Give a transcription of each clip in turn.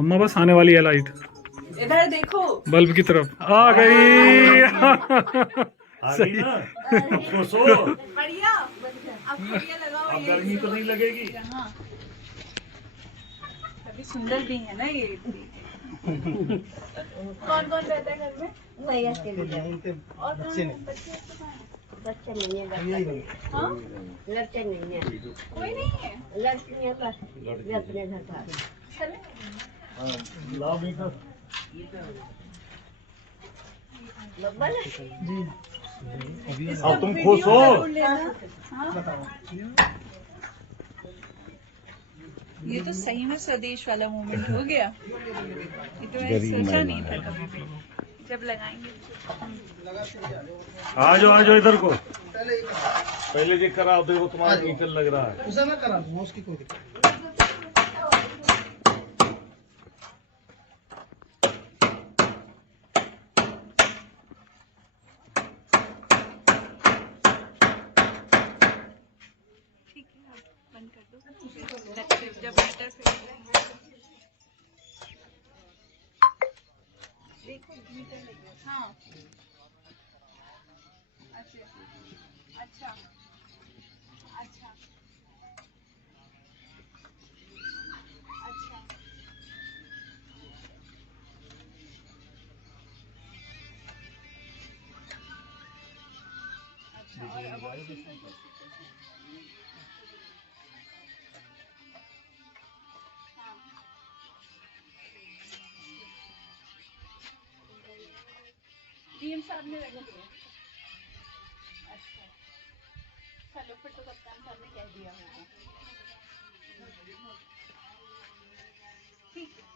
अम्मा बस आने वाली है लाइट। इधर देखो, बल्ब की तरफ आ गई। आ गई ना। अब सो बढ़िया। अब बढ़िया लगाओ। अब ये गर्मी तो नहीं लगेगी। हाँ, अभी सुंदर भी है ना ये। कौन कौन रहता है घर में? भैया के लिए और बच्चे नहीं बच्चे बच्चे नहीं है हाँ, लड़के नहीं है कोई नहीं है। लड़कियां बस वे अपने घर का चले लाओ मीठा। बब्बल अब तुम खुश हो? जरूर लेना। हाँ? ये तो सही में स्वदेश वाला मोमेंट हो गया। ये तो मैंने सोचा नहीं था कभी भी। जब लगाएंगे आ जाओ इधर को। पहले चेक कराओ, देखो तुम्हारा मीटर लग रहा है। उसे मैं करा दूंगा, उसकी कोई दिक्कत ठीक है, आप बंद कर दो। जब मीटर से देखो मीटर लग गया। हाँ, अच्छा अच्छा अच्छा अच्छा। अच्छा, और अब हाँ, डीएम साहब ने रख दिया। अच्छा, चलो फिर तो कप्तान साहब ने कह दिया होगा। ठीक है।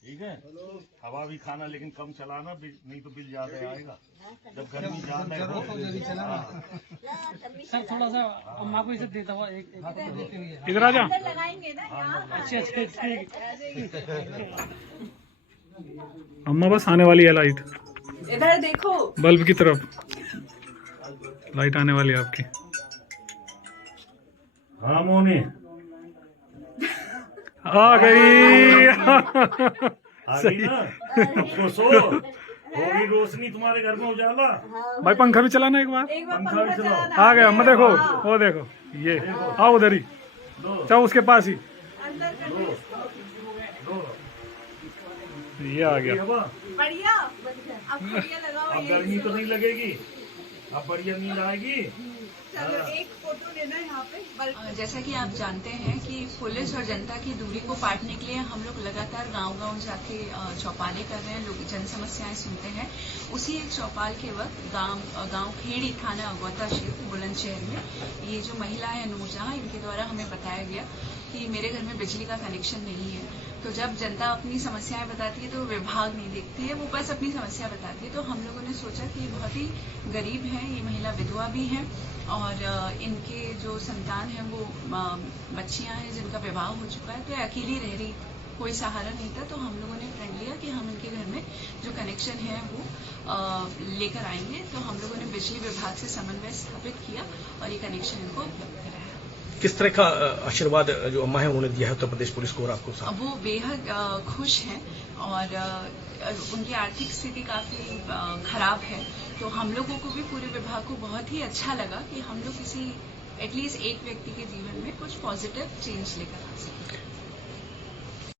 ठीक है, हवा भी खाना लेकिन कम चलाना, नहीं तो बिल ज्यादा आएगा। जब गर्मी ज्यादा हो सर थोड़ा सा अम्मा को इसे देता हुआ एक इधर आ जा। अंदर लगाएंगे ना यहाँ। अच्छे ठीक अम्मा बस आने वाली है लाइट। इधर देखो, बल्ब की तरफ लाइट आने वाली है आपकी। हाँ मोनी आ गई। आ गई ना। अब सो होगी रोशनी तुम्हारे घर में, उजाला। भाई पंखा भी चलाना एक बार। एक बार पंखा भी पंखा चलाओ। चलाना। आ गया अम्मा, देखो वो देखो ये। आओ उधर ही, दो चाहो उसके पास ही। अंदर कर दो इसको। दो ये आ गया। हवा। बढ़िया। अब बढ़िया लगाओ। अब ये गर्मी तो नहीं लगेगी। अब बढ़िया नींद आएगी। चलो एक फोटो लेना यहाँ पे। जैसा कि आप जानते हैं कि पुलिस और जनता की दूरी को पाटने के लिए हम लोग लगातार गांव-गांव जाके चौपाले कर रहे हैं, लोग जन समस्याएं सुनते हैं। उसी एक चौपाल के वक्त गांव खेड़ी थाना अगौता क्षेत्र बुलंदशहर में ये जो महिला है नूरजहां, इनके द्वारा हमें बताया गया कि मेरे घर में बिजली का कनेक्शन नहीं है। तो जब जनता अपनी समस्याएं बताती है तो विभाग नहीं देखती है, वो बस अपनी समस्या बताती है। तो हम लोगों ने सोचा कि ये बहुत ही गरीब है, ये महिला विधवा भी है और इनके जो संतान है वो बच्चियां हैं जिनका विवाह हो चुका है, तो ये अकेली रह रही, कोई सहारा नहीं था। तो हम लोगों ने प्रण लिया कि हम इनके घर में जो कनेक्शन है वो लेकर आएंगे। तो हम लोगों ने बिजली विभाग से समन्वय स्थापित किया और ये कनेक्शन इनको उपलब्ध कराया। किस तरह का आशीर्वाद जो अम्मा है उन्होंने दिया है उत्तर प्रदेश पुलिस को और आपको साहब? वो बेहद खुश हैं और उनकी आर्थिक स्थिति काफी खराब है। तो हम लोगों को भी पूरे विभाग को बहुत ही अच्छा लगा कि हम लोग किसी एटलीस्ट एक व्यक्ति के जीवन में कुछ पॉजिटिव चेंज लेकर आ सकें।